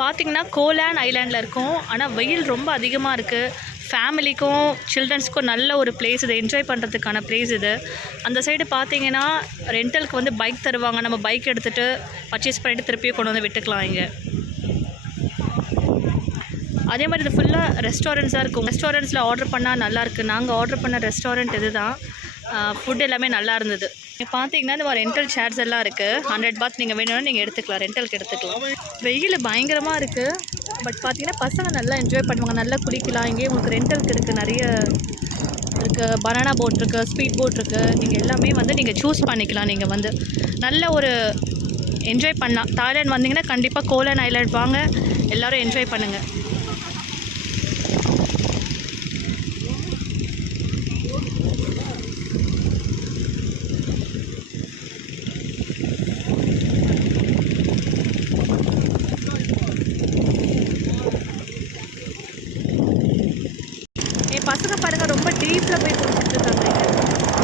பார்த்தீங்கன்னா கோலான் ஐலாண்டில் இருக்கும். ஆனால் வெயில் ரொம்ப அதிகமாக இருக்குது. ஃபேமிலிக்கும் சில்ட்ரன்ஸ்க்கும் நல்ல ஒரு பிளேஸ் இது, என்ஜாய் பண்ணுறதுக்கான பிளேஸ் இது. அந்த சைடு பார்த்தீங்கன்னா ரெண்டலுக்கு வந்து பைக் தருவாங்க. நம்ம பைக் எடுத்துகிட்டு பர்ச்சேஸ் பண்ணிவிட்டு திருப்பியும் கொண்டு வந்து விட்டுக்கலாம் இங்கே. அதே மாதிரி இது ஃபுல்லாக ரெஸ்டாரண்ட்ஸாக இருக்கும். ரெஸ்டாரண்ட்ஸில் ஆர்டர் பண்ணால் நல்லாயிருக்கு. நாங்கள் ஆர்டர் பண்ண ரெஸ்டாரண்ட் இது தான். ஃபுட் எல்லாமே நல்லா இருந்தது. நீங்கள் பார்த்தீங்கன்னா இந்த மாதிரி ரெண்டல் சேர்ஸ் எல்லாம் இருக்குது. 100 பாத் நீங்கள் வேணும்னா நீங்கள் எடுத்துக்கலாம், ரெண்டலுக்கு எடுத்துக்கலாம். வெயில் பயங்கரமாக இருக்குது. பட் பார்த்தீங்கன்னா பசங்க நல்லா என்ஜாய் பண்ணுவாங்க, நல்லா குளிக்கலாம். இங்கேயே உங்களுக்கு ரெண்டலுக்கு இருக்குது, நிறைய இருக்குது. பனானா போட் இருக்குது, ஸ்பீட் போட் இருக்குது. நீங்கள் எல்லாமே வந்து நீங்கள் சூஸ் பண்ணிக்கலாம். நீங்கள் வந்து நல்ல ஒரு என்ஜாய் பண்ணலாம். தாய்லாந்து வந்தீங்கன்னா கண்டிப்பாக கோலான் ஐலாண்ட் வாங்க, எல்லோரும் என்ஜாய் பண்ணுங்கள். பசங்க பாருங்கள் ரொம்ப டீப்பில் போய் குளிச்சுட்டு இருக்காங்க.